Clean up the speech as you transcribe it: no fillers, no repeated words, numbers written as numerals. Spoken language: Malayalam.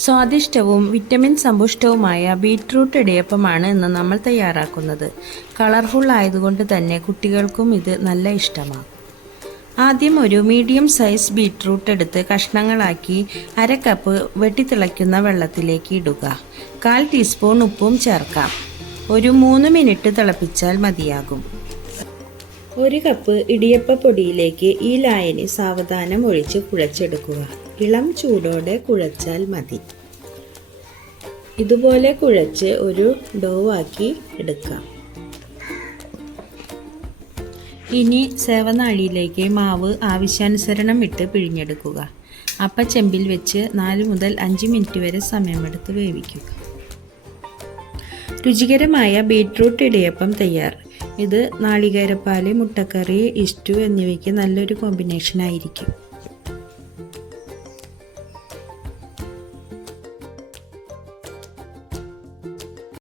സ്വാദിഷ്ടവും വിറ്റമിൻ സമ്പുഷ്ടവുമായ ബീറ്റ്റൂട്ട് ഇടിയപ്പമാണ് ഇന്ന് നമ്മൾ തയ്യാറാക്കുന്നത്. കളർഫുൾ ആയതുകൊണ്ട് തന്നെ കുട്ടികൾക്കും ഇത് നല്ല ഇഷ്ടമാകും. ആദ്യം ഒരു മീഡിയം സൈസ് ബീറ്റ്റൂട്ട് എടുത്ത് കഷ്ണങ്ങളാക്കി 1/2 കപ്പ് വെട്ടിത്തിളയ്ക്കുന്ന വെള്ളത്തിലേക്ക് ഇടുക. 1/4 ടീസ്പൂൺ ഉപ്പും ചേർക്കാം. ഒരു 3 മിനിറ്റ് തിളപ്പിച്ചാൽ മതിയാകും. 1 കപ്പ് ഇടിയപ്പ പൊടിയിലേക്ക് ഈ ലായനി സാവധാനം ഒഴിച്ച് കുഴച്ചെടുക്കുക. ഇളം ചൂടോടെ കുഴച്ചാൽ മതി. ഇതുപോലെ കുഴച്ച് ഒരു ഡോ ആക്കി എടുക്കാം. ഇനി സേവനാഴിയിലേക്ക് മാവ് ആവശ്യാനുസരണം ഇട്ട് പിഴിഞ്ഞെടുക്കുക. അപ്പച്ചെമ്പിൽ വെച്ച് 4 മുതൽ 5 മിനിറ്റ് വരെ സമയമെടുത്ത് വേവിക്കുക. രുചികരമായ ബീറ്റ്റൂട്ട് ഇടിയപ്പം തയ്യാർ. ഇത് നാളികേരപ്പാല്, മുട്ടക്കറി, ഇസ്റ്റു എന്നിവയ്ക്ക് നല്ലൊരു കോമ്പിനേഷൻ ആയിരിക്കും.